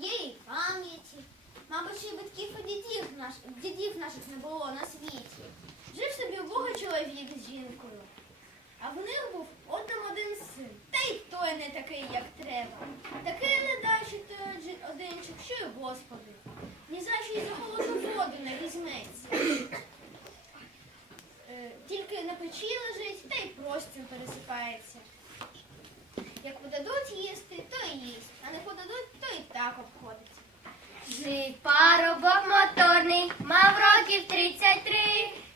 моєї пам'яті. Мабуть, ще й батьків і дідів, наш, дідів наших не було на світі. Жив собі убогий чоловік з жінкою. А в них був одним один син. Та й той не такий, як треба. Такий ледачий той оджи- одинчик, що й господи. Ні за що й за холодну воду не візьметься. Е, Тільки на печі лежить, та й простір пересипається. Як подадуть їсти, то і їсть, а не подадуть, то і так обходиться. Жив парубок моторний, мав років 33.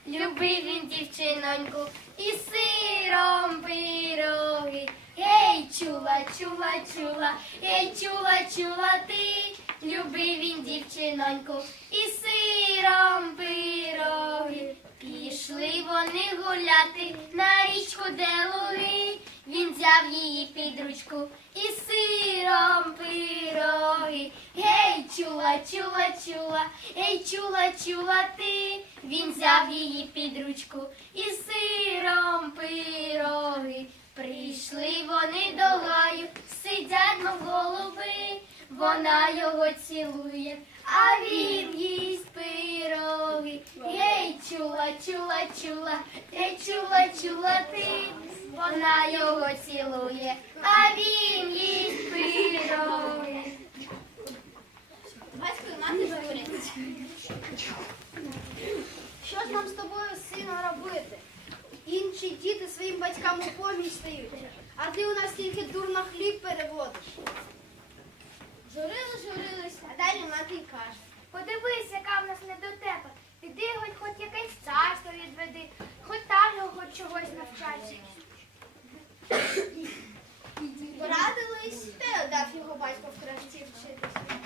Любив він дівчиноньку і сиром пироги. Гей, чула, чула, чула, гей, чула, чула ти. Любив він дівчиноньку і сиром пироги. Пішли вони гуляти на річку, де луги. Він взяв її під ручку і сиром пироги. Чула, чула, чула, гей, чула, чула ти. Він взяв її під ручку і сиром пироги. Прийшли вони до гаю, сидять, мов голуби. Вона його цілує, а він їсть пироги. Гей, чула, чула, чула, гей, чула, чула ти. Вона його цілує, а він їсть пироги. Батько і мати журять. Що ж нам з тобою, сину, робити? Інші діти своїм батькам у поміч стають, а ти у нас тільки дурно хліб переводиш. Журили, журились, а далі мати й каже. Подивись, яка в нас недотепа. Піди хоч хоч якесь царство відведи, хоч там його хоч чогось навчайся. Порадились, та й отдав його батько в кравці вчитися.